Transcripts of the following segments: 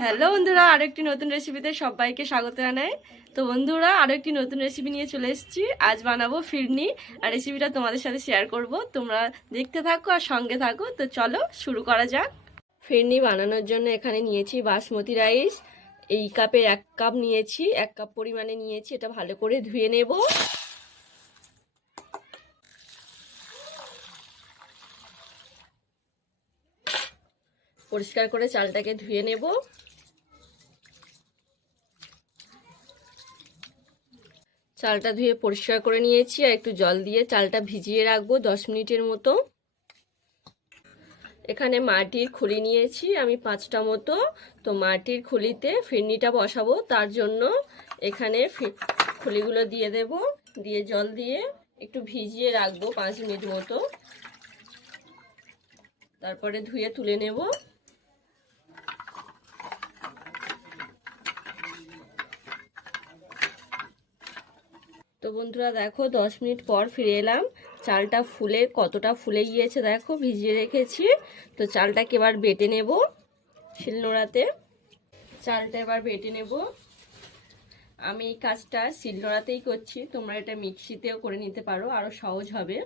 Hello বন্ধুরা আরও একটি নতুন রেসিপিতে সবাইকে স্বাগত জানাই। তো বন্ধুরা আরও একটি নতুন রেসিপি নিয়ে চলে এসেছি। আজ বানাবো ফিরনি, আর রেসিপিটা তোমাদের সাথে শেয়ার করব। তোমরা দেখতে থাকো আর সঙ্গে থাকো। তো চলো শুরু করা যাক। ফিরনি বানানোর জন্য এখানে নিয়েছি বাসমতি রাইস এই কাপের এক কাপ নিয়েছি, এক কাপ পরিমাণে নিয়েছি। এটা ভালো করে ধুয়ে নেব। পরিষ্কার করে চালটাকে ধুয়ে নেব। চালটা ধুয়ে পরিষ্কার করে নিয়েছি আর একটু জল দিয়ে চালটা ভিজিয়ে রাখব দশ মিনিটের মতো। এখানে মাটির খুলি নিয়েছি, আমি পাঁচটা মতো। তো মাটির খুলিতে ফিরনিটা বসাবো, তার জন্য এখানে খুলিগুলো দিয়ে দেব, দিয়ে জল দিয়ে একটু ভিজিয়ে রাখব পাঁচ মিনিট মতো। তারপরে ধুয়ে তুলে নেব। বন্ধুরা দেখো, দশ মিনিট পর ফিরে এলাম। চালটা ফুলে, কতটা ফুলে গিয়েছে দেখো, ভিজিয়ে রেখেছি। তো চালটাকে এবার বেটে নেব শিলনোড়াতে। চালটা এবার বেটে নেব। আমি এই কাজটা শিলনোড়াতেই করছি। তোমরা এটা মিক্সিতেও করে নিতে পারো আরও সহজ হবে।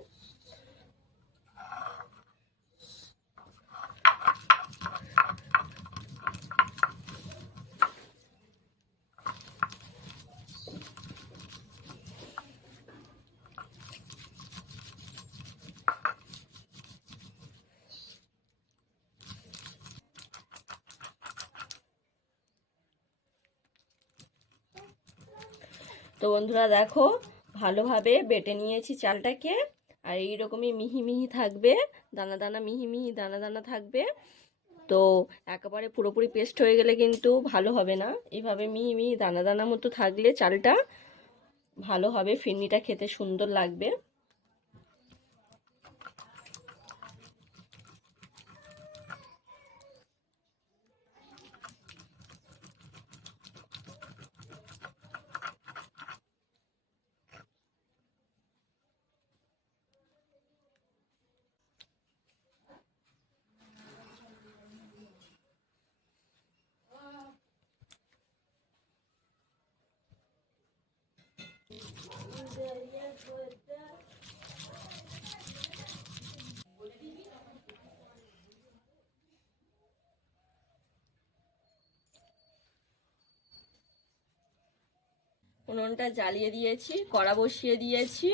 তো বন্ধুরা দেখো, ভালোভাবে বেটে নিয়েছি চালটাকে, আর এইরকমই মিহি মিহি থাকবে, দানা দানা মিহি মিহি দানা দানা থাকবে। তো একেবারে পুরোপুরি পেস্ট হয়ে গেলে কিন্তু ভালো হবে না। এইভাবে মিহি মিহি দানা দানা মতো থাকলে চালটা ভালো হবে ফিরনিটা খেতে সুন্দর লাগবে। উনুনটা জ্বালিয়ে দিয়েছি, কড়া বসিয়ে দিয়েছি।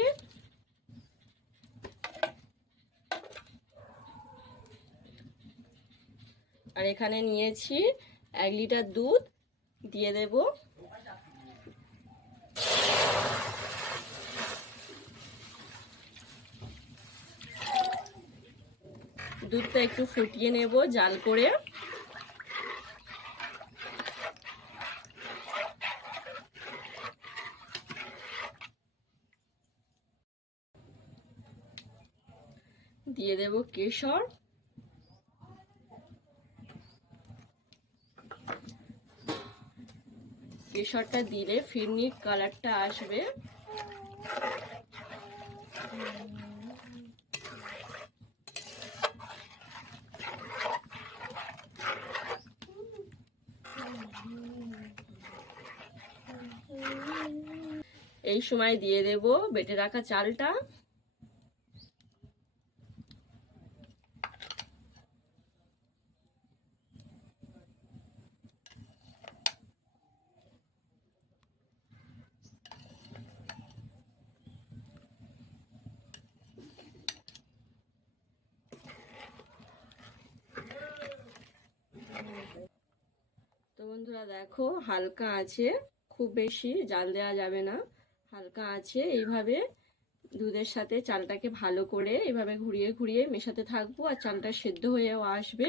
আর এখানে নিয়েছি এক লিটার দুধ, দিয়ে দেব। দুধটা একটু ফুটিয়ে নেব জাল করে। দিয়ে দেব কেশর। কেশরটা দিলে ফিরনির কালারটা আসবে। এই সময় দিয়ে দেব বেটে রাখা চালটা। তো বন্ধুরা দেখো, হালকা আছে, খুব বেশি জাল দেওয়া যাবে না। হালকা আছে, এইভাবে দুধের সাথে চালটাকে ভালো করে এভাবে ঘুরিয়ে ঘুরিয়ে মেশাতে থাকব আর চালটা সেদ্ধ হয়েও আসবে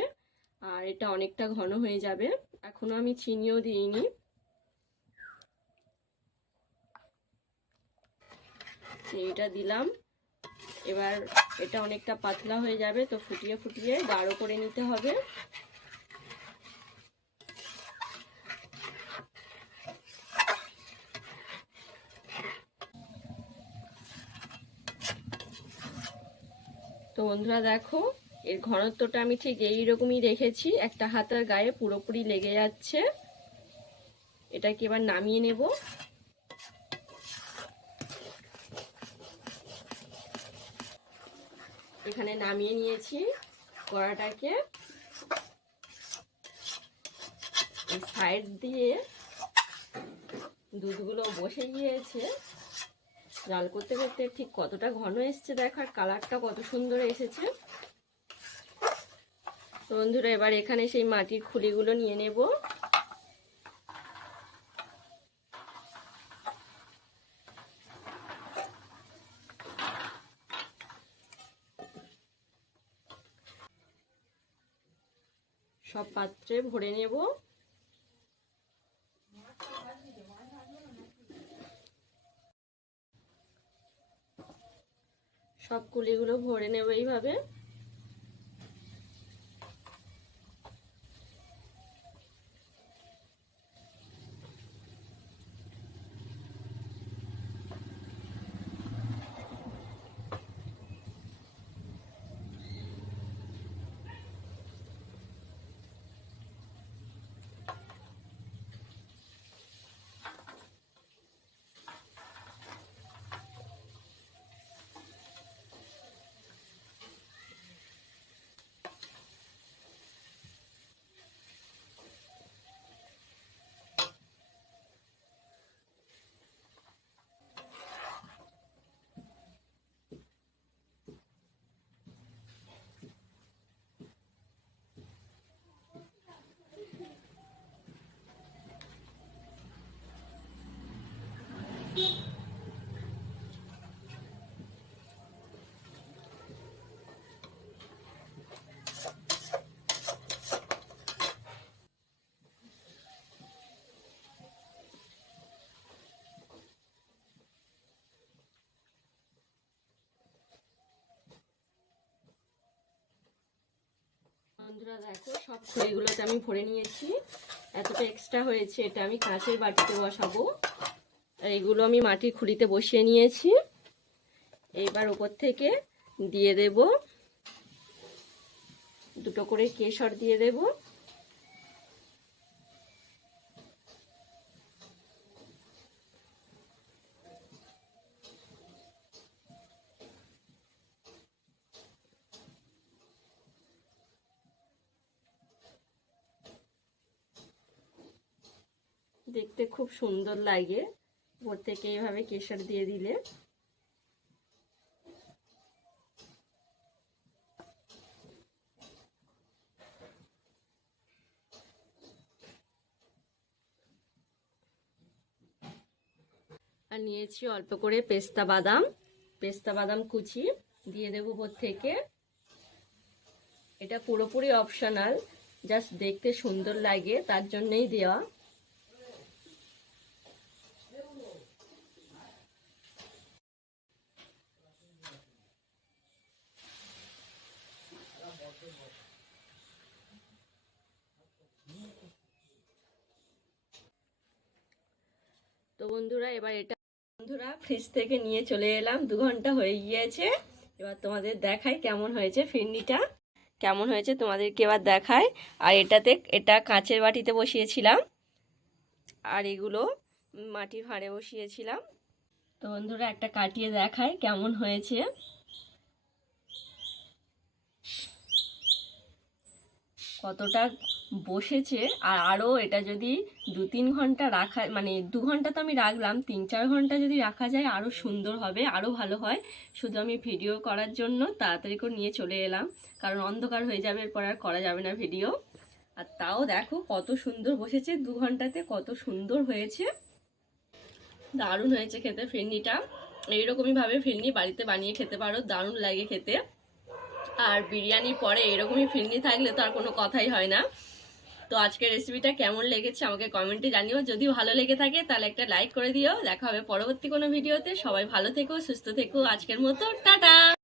আর এটা অনেকটা ঘন হয়ে যাবে। এখনও আমি চিনিও দিইনি। চিনিটা দিলাম। এবার এটা অনেকটা পাতলা হয়ে যাবে, তো ফুটিয়ে ফুটিয়ে গাঢ় করে নিতে হবে। তো বন্ধুরা দেখো, এর ঘনত্বটা আমি ঠিক এই রকমই রেখেছি। একটা হাতের গায়ে পুরোপুরি লেগে যাচ্ছে। এটাকে এবার নামিয়ে নেব। এখানে নামিয়ে নিয়েছি কড়াটাকে। সাইড দিয়ে দুধগুলো বসে গিয়েছে। জাল করতে করতে ঠিক কতটা ঘন এসছে দেখার কালারটা কত সুন্দর এসেছে। বন্ধুরা, এবার এখানে সেই মাটির খুলিগুলো নিয়ে নেব। সব পাত্রে ভরে নেব। সব কুলিগুলো ভরে নেব এইভাবে। বন্ধুরা দেখো, সব খড়িগুলোতে আমি ভরে নিয়েছি। এতটা এক্সট্রা হয়েছে, এটা আমি কাঁচের বাটিতে বসাবো। এইগুলো আমি মাটির খুঁড়িতে বসিয়ে নিয়েছি। এইবার ওপর থেকে দিয়ে দেব। দুটো করে কেশর দিয়ে দেব। দেখতে খুব সুন্দর লাগে। উপর থেকে এইভাবে কেশর দিয়ে দিলে। আর নিয়েছি অল্প করে পেস্তা বাদাম। পেস্তা বাদাম কুচি দিয়ে দেবো উপর থেকে। এটা পুরোপুরি অপশনাল জাস্ট দেখতে সুন্দর লাগে, তার জন্যই দেওয়া। তো বন্ধুরা, এবার এটা বন্ধুরা ফ্রিজ থেকে নিয়ে চলে এলাম। দু ঘণ্টা হয়ে গিয়েছে। এবার তোমাদের দেখাই কেমন হয়েছে ফিরনিটা। কেমন হয়েছে তোমাদেরকে এবার দেখায় আর এটাতে, এটা কাঁচের বাটিতে বসিয়েছিলাম। আর এগুলো মাটির ভাঁড়ে বসিয়েছিলাম। তো বন্ধুরা, একটা কাটিয়ে দেখায় কেমন হয়েছে। কতটা বসেছে আর আরও এটা যদি দু তিন ঘণ্টা রাখা মানে দু ঘণ্টা তো আমি রাখলাম তিন চার ঘণ্টা যদি রাখা যায় আরও সুন্দর হবে আরও ভালো হয়। শুধু আমি ভিডিও করার জন্য তাড়াতাড়ি করে নিয়ে চলে এলাম, কারণ অন্ধকার হয়ে যাবে, এরপর আর করা যাবে না ভিডিও। আর তাও দেখো কত সুন্দর বসেছে, দু ঘন্টাতে কত সুন্দর হয়েছে। দারুণ হয়েছে খেতে, ফিরনিটা। এইরকমইভাবে ফিরনি বাড়িতে বানিয়ে খেতে পারো, দারুণ লাগে খেতে। আর বিরিয়ানির পরে এরকমই ফিরনি থাকলে তো আর কোনো কথাই হয় না। তো আজকের রেসিপিটা কেমন লেগেছে আমাকে কমেন্টে জানিও। যদি ভালো লেগে থাকে তাহলে একটা লাইক করে দিও। দেখা হবে পরবর্তী কোনো ভিডিওতে সবাই ভালো থেকো, সুস্থ থেকো। আজকের মতো, টাটা!